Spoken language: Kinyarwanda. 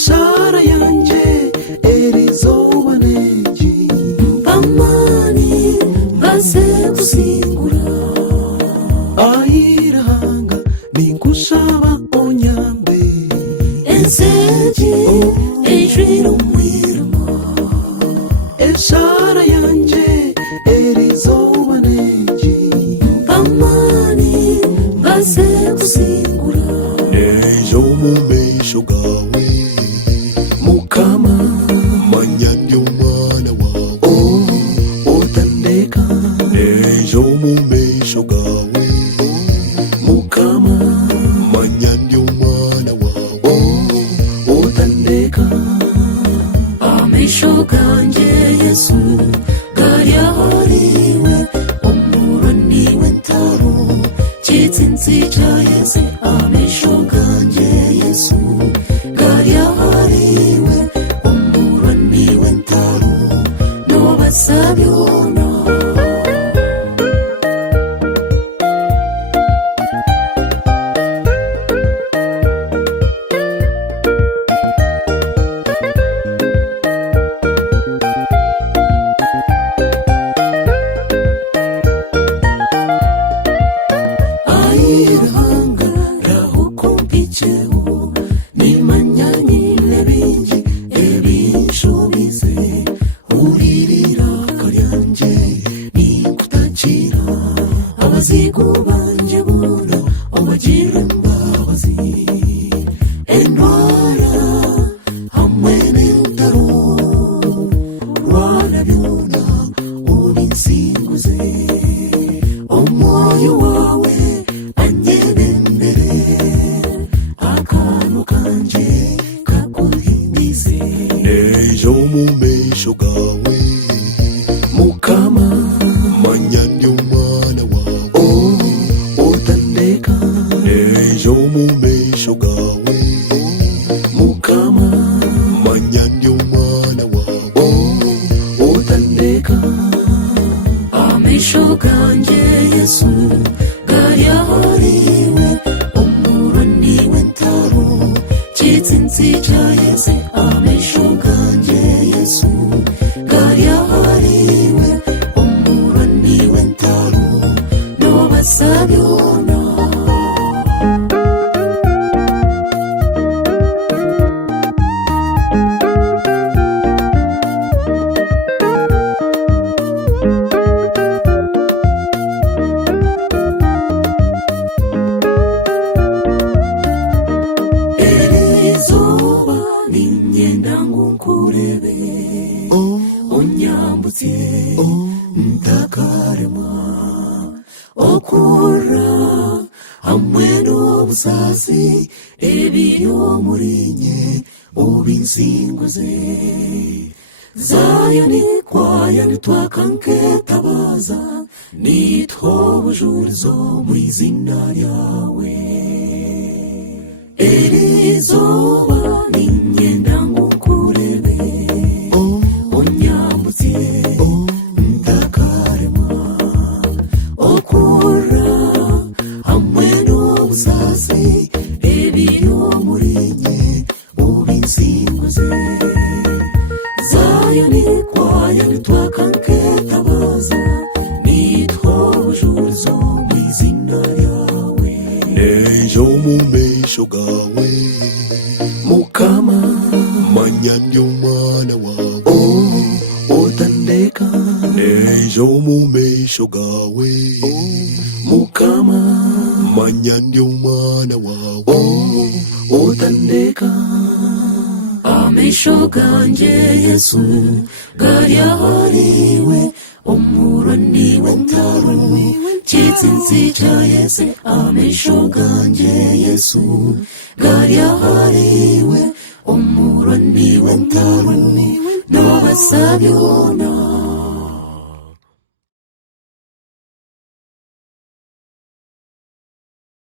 esara yanje erizoba neji amani baze kusingura ayirahanga ninkusaba onyambe enseji ejwiro mwirima esara yanje erizoba neji amani baze kusingura nejo mumesho gawe mukama manyandi umwana wawe otandeka nejo mumesho gawe mukama manyandi umwana wawe otandeka amesho ganje Yesu gari ahoriwe umurani w'entaro kitsinzi ca Yesu amesho ganje Yesu gari ahoriwe umurani w'entaro no basabyona ayirahanga rahukumpicheho nimanyanyile bingi ebishubize uririra karyanje ninkutakira abazigu banje bura obagira imbabazi endwara hamwe n'entaro rwarabyona ubinsinguze omwoyo wawe anyebembere akantu kanje kakuhimbize nejo mumesho gawe mukama manyandi umwana wawe otandeka nejo mumesho gawe mukama manyandi umwana wawe otandeka amesho ganje Yesu gari ahoriwe umurani w'entaro kitsinzi ca Yesu amesho ganje Yesu gari ahoriwe umurani w'entaro no basabyona erizoba nimyenda ngunkurebe unyambutse ntakarema okura hamwe n'obusasi ebiri omurinye obinsinguze zayoni kwaya nitwakanketabaza nitwo obujurizo mu izina ryawe erizoba nimyenda ngunkurebe unyambutse ntakarema okura hamwe n'obusasi ebiri omurinye obinsinguze zayoni kwaya nitwakanketabaza nitwo obujurizo mu izina ryawe nejo mumesho gawe mukama manyandi umwana wawe otandeka nejo mumesho gawe mukama manyandi umwana wawe otandeka amesho ganje Yesu gari ahoriwe umurani w'entaro kitsinzi ca Yesu amesho ganje Yesu gari ahoriwe umurani w'entaro no basabyona